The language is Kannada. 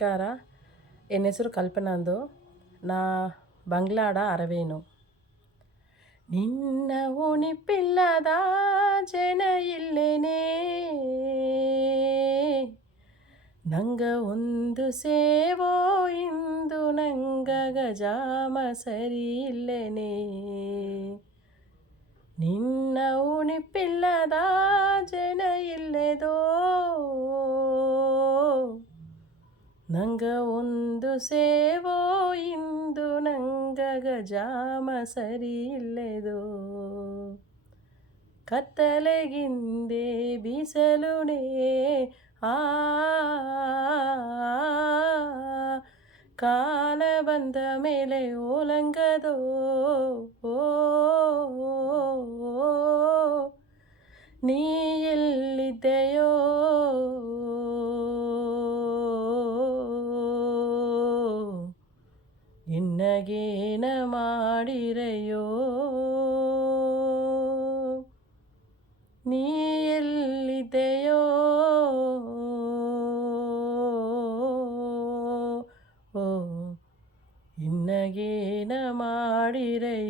ನಮಸ್ಕಾರ. ಎನ್ನ ಹೆಸರು ಕಲ್ಪನಾ ಅಂದು. ನಾ ಬಂಗ್ಲಾಡ ಅರವೇನು. ನಿನ್ನ ಉಣಿಪಿಲ್ಲದ ಜನ ಇಲ್ಲೇನೇ, ನಂಗ ಒಂದು ಸೇವೋ ಇಂದು ನಂಗ ಗಜಾಮ ಸರಿ ಇಲ್ಲೇನೇ. ನಿನ್ನ ಉಣಿಪಿಲ್ಲದ ಜನ ಇಲ್ಲೆದೋ, ನಂಗ ಒಂದು ಸೇವೋ ಇಂದು ನಂಗ ಗಜಾಮ ಸರಿ ಇಲ್ಲೆದೋ. ಕತ್ತಲೆಗಿಂದೆ ಬೀಸಲುನೇ ಆ ಕಾಲ ಬಂದ ಮೇಲೆ ಓಲಂಗದೋ. ನೀ ಎಲ್ಲಿದ್ದೆಯೋ, ನಿನ್ನಗೇನ ಮಾಡಿರೆಯೋ. ನೀ ಎಲ್ಲಿದ್ದೆಯೋ, ನಿನ್ನಗೇನ ಮಾಡಿರೆಯೋ.